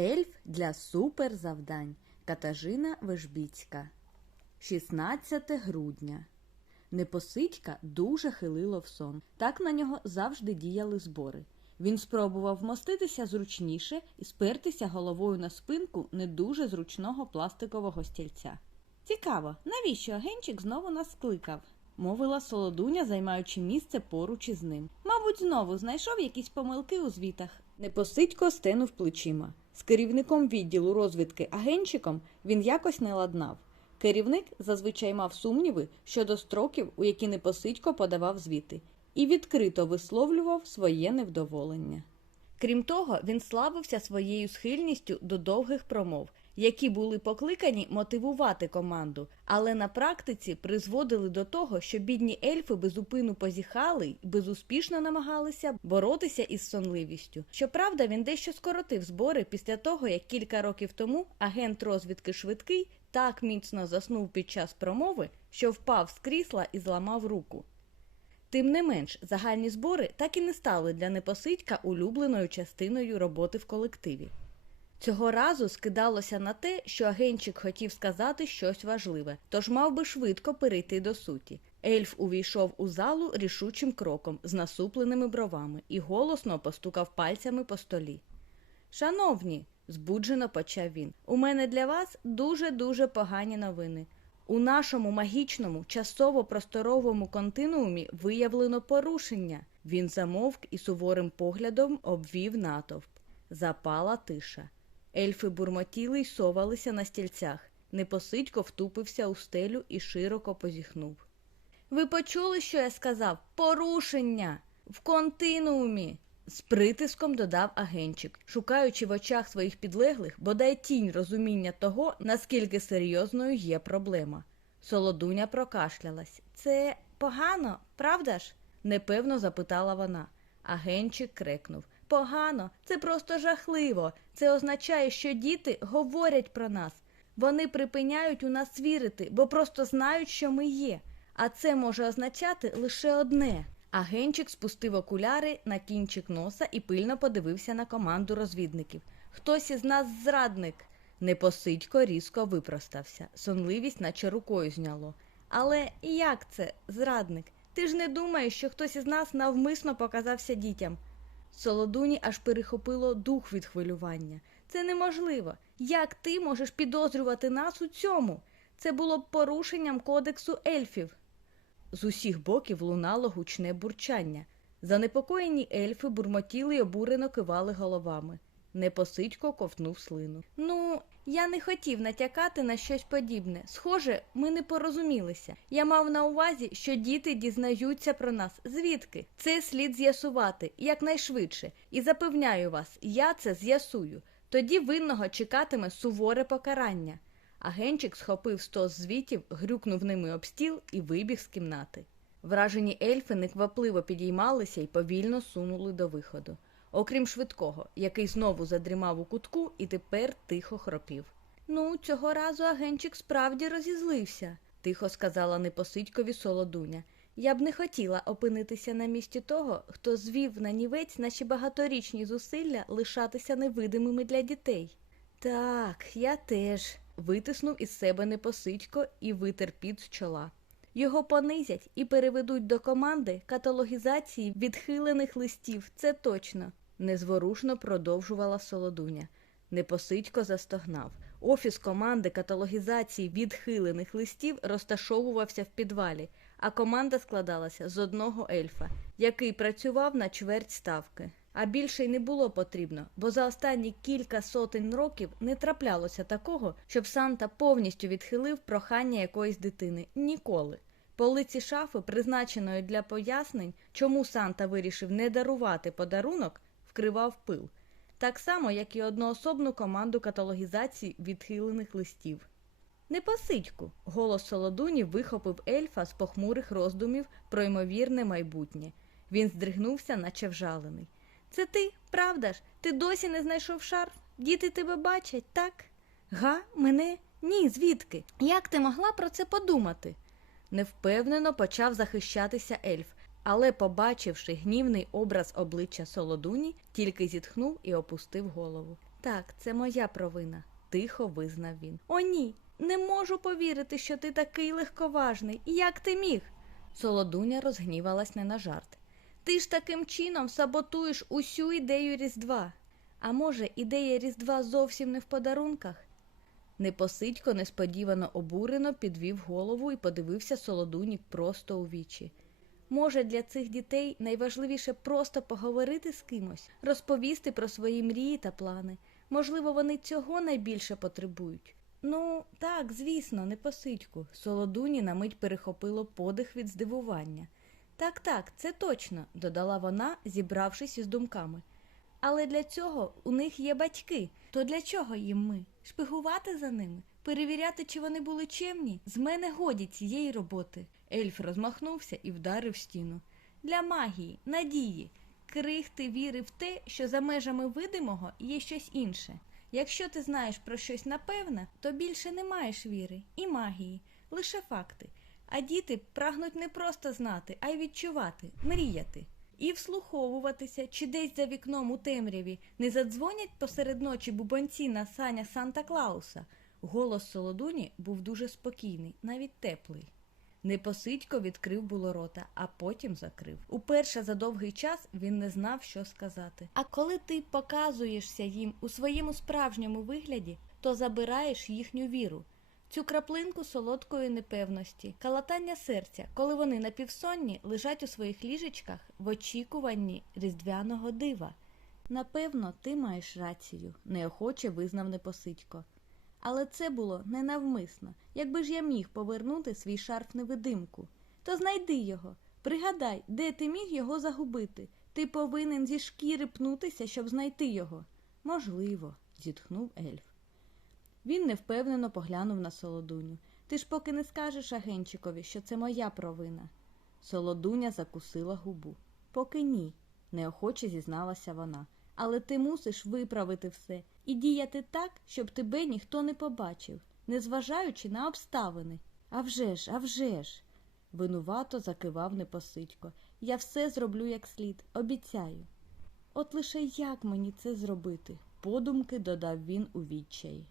Ельф для суперзавдань. Катажина Вежбіцька. 16 грудня. Непосидька дуже хилило в сон. Так на нього завжди діяли збори. Він спробував вмоститися зручніше і спертися головою на спинку не дуже зручного пластикового стільця. Цікаво, навіщо агенчик знову нас кликав? мовила солодуня, займаючи місце поруч із ним. Мабуть, знову знайшов якісь помилки у звітах. Непосидько стенув плечима. З керівником відділу розвідки агенчиком він якось не ладнав. Керівник зазвичай мав сумніви щодо строків, у які Непосидько подавав звіти, і відкрито висловлював своє невдоволення. Крім того, він славився своєю схильністю до довгих промов, які були покликані мотивувати команду, але на практиці призводили до того, що бідні ельфи безупину позіхали й безуспішно намагалися боротися із сонливістю. Щоправда, він дещо скоротив збори після того, як кілька років тому агент розвідки швидкий так міцно заснув під час промови, що впав з крісла і зламав руку. Тим не менш, загальні збори так і не стали для непосидька улюбленою частиною роботи в колективі. Цього разу скидалося на те, що агенчик хотів сказати щось важливе, тож мав би швидко перейти до суті. Ельф увійшов у залу рішучим кроком з насупленими бровами і голосно постукав пальцями по столі. Шановні, збуджено почав він, у мене для вас дуже-дуже погані новини. У нашому магічному часово-просторовому континуумі виявлено порушення. Він замовк і суворим поглядом обвів натовп. Запала тиша. Ельфи бурмотіли й совалися на стільцях. Непосидько втупився у стелю і широко позіхнув. Ви почули, що я сказав? Порушення в континуумі. З притиском додав агенчик, шукаючи в очах своїх підлеглих бодай тінь розуміння того, наскільки серйозною є проблема. Солодуня прокашлялась. Це погано, правда ж? непевно запитала вона. Агенчик крикнув Погано, це просто жахливо. Це означає, що діти говорять про нас. Вони припиняють у нас вірити, бо просто знають, що ми є. А це може означати лише одне. Агенчик спустив окуляри на кінчик носа і пильно подивився на команду розвідників. Хтось із нас зрадник. Непосидько різко випростався. Сонливість, наче рукою зняло. Але як це, зрадник? Ти ж не думаєш, що хтось із нас навмисно показався дітям. Солодуні аж перехопило дух від хвилювання. Це неможливо. Як ти можеш підозрювати нас у цьому? Це було б порушенням кодексу ельфів. З усіх боків лунало гучне бурчання. Занепокоєні ельфи бурмотіли й обурено кивали головами. Непосидько ковтнув слину. Ну, я не хотів натякати на щось подібне. Схоже, ми не порозумілися. Я мав на увазі, що діти дізнаються про нас. Звідки? Це слід з'ясувати якнайшвидше. І запевняю вас, я це з'ясую. Тоді винного чекатиме суворе покарання. Агенчик схопив стос звітів, грюкнув ними об стіл і вибіг з кімнати. Вражені ельфи неквапливо підіймалися і повільно сунули до виходу. Окрім швидкого, який знову задрімав у кутку і тепер тихо хропів. Ну, цього разу агенчик справді розізлився, тихо сказала непосидькові солодуня. Я б не хотіла опинитися на місці того, хто звів на нівець наші багаторічні зусилля лишатися невидимими для дітей. Так, я теж, витиснув із себе непосидько і витер під з чола. Його понизять і переведуть до команди каталогізації відхилених листів, це точно, незворушно продовжувала солодуня. Непосидько застогнав. Офіс команди каталогізації відхилених листів розташовувався в підвалі, а команда складалася з одного ельфа, який працював на чверть ставки. А більше й не було потрібно, бо за останні кілька сотень років не траплялося такого, щоб Санта повністю відхилив прохання якоїсь дитини. Ніколи. Полиці шафи, призначеної для пояснень, чому Санта вирішив не дарувати подарунок, вкривав пил. Так само, як і одноособну команду каталогізації відхилених листів. Не Непосидьку, голос Солодуні вихопив ельфа з похмурих роздумів про ймовірне майбутнє. Він здригнувся, наче вжалений. Це ти, правда ж? Ти досі не знайшов шарф? Діти тебе бачать, так? Га, мене? Ні, звідки? Як ти могла про це подумати? Невпевнено почав захищатися ельф, але, побачивши гнівний образ обличчя Солодуні, тільки зітхнув і опустив голову. Так, це моя провина, тихо визнав він. О, ні, не можу повірити, що ти такий легковажний. Як ти міг? Солодуня розгнівалась не на жарт. Ти ж таким чином саботуєш усю ідею Різдва. А може, ідея Різдва зовсім не в подарунках? Непосидько несподівано обурено підвів голову і подивився Солодуні просто у вічі. Може, для цих дітей найважливіше просто поговорити з кимось, розповісти про свої мрії та плани. Можливо, вони цього найбільше потребують. Ну, так, звісно, непосидьку. Солодуні на мить перехопило подих від здивування. Так, так, це точно, додала вона, зібравшись із думками. Але для цього у них є батьки. То для чого їм ми? Шпигувати за ними? Перевіряти, чи вони були чемні? З мене годі цієї роботи. Ельф розмахнувся і вдарив стіну. Для магії, надії, крихти віри в те, що за межами видимого є щось інше. Якщо ти знаєш про щось напевне, то більше не маєш віри і магії, лише факти. А діти прагнуть не просто знати, а й відчувати, мріяти. І вслуховуватися, чи десь за вікном у темряві не задзвонять посеред ночі бубонці на саня Санта Клауса. Голос Солодуні був дуже спокійний, навіть теплий. Непосидько відкрив було рота, а потім закрив. Уперше за довгий час він не знав, що сказати. А коли ти показуєшся їм у своєму справжньому вигляді, то забираєш їхню віру, цю краплинку солодкої непевності, калатання серця, коли вони напівсонні лежать у своїх ліжечках в очікуванні різдвяного дива. Напевно, ти маєш рацію, неохоче визнав Непосидько. Але це було ненавмисно. Якби ж я міг повернути свій шарф невидимку, то знайди його. Пригадай, де ти міг його загубити. Ти повинен зі шкіри пнутися, щоб знайти його. Можливо, зітхнув ельф. Він невпевнено поглянув на солодуню. Ти ж поки не скажеш агенчикові, що це моя провина. Солодуня закусила губу. Поки ні, неохоче зізналася вона. Але ти мусиш виправити все і діяти так, щоб тебе ніхто не побачив, незважаючи на обставини. А вже ж, а вже ж. Винувато закивав непосидько. Я все зроблю як слід, обіцяю. От лише як мені це зробити? подумки додав він у відчаї.